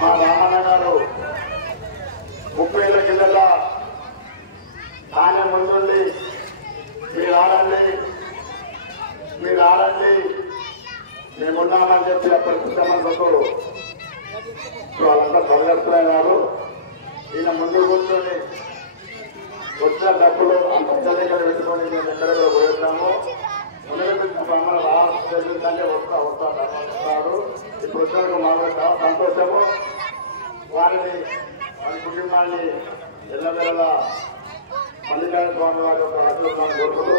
మా రామన్న గారు 30 ఏళ్ల కిందట ఆయన ముందుండి మీరు ఆడండి మేమున్నామని చెప్పి అప్పటి ముఖ్యమంత్రులకు వాళ్ళంతా పరిగెత్తున్నారు. ఈయన ముందు కూర్చొని వచ్చిన డబ్బులు అంత దగ్గర పెట్టుకొని మేము ఎక్కడో పోయిస్తాము. మమ్మల్ని రావాలంటే వస్తారు. ఇప్పుడు వచ్చినందుకు మాకు చాలా సంతోషము. వారి కుటుంబాన్ని ఎల్లవేళలా మల్లికార్జున స్వామి వారి యొక్క ఆశీర్వాదాన్ని కోరుకుంటూ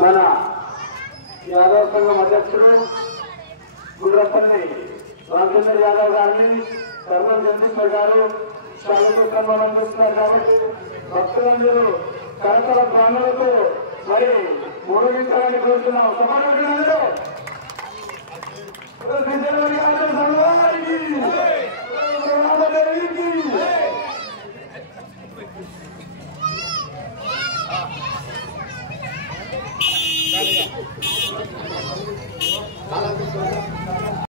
మన యాదవ సంఘం అధ్యక్షుడు గుర్రపల్లి రామచంద్ర యాదవ్ గారిని సర్వం చంద్రశేఖర్ గారు సన్మానం చేస్తున్నారు. కాబట్టి భక్తులందరూ కరతల ప్రాణులతో మరి మూడవించడానికి కోరుతున్నాం. సమానంగా చాలా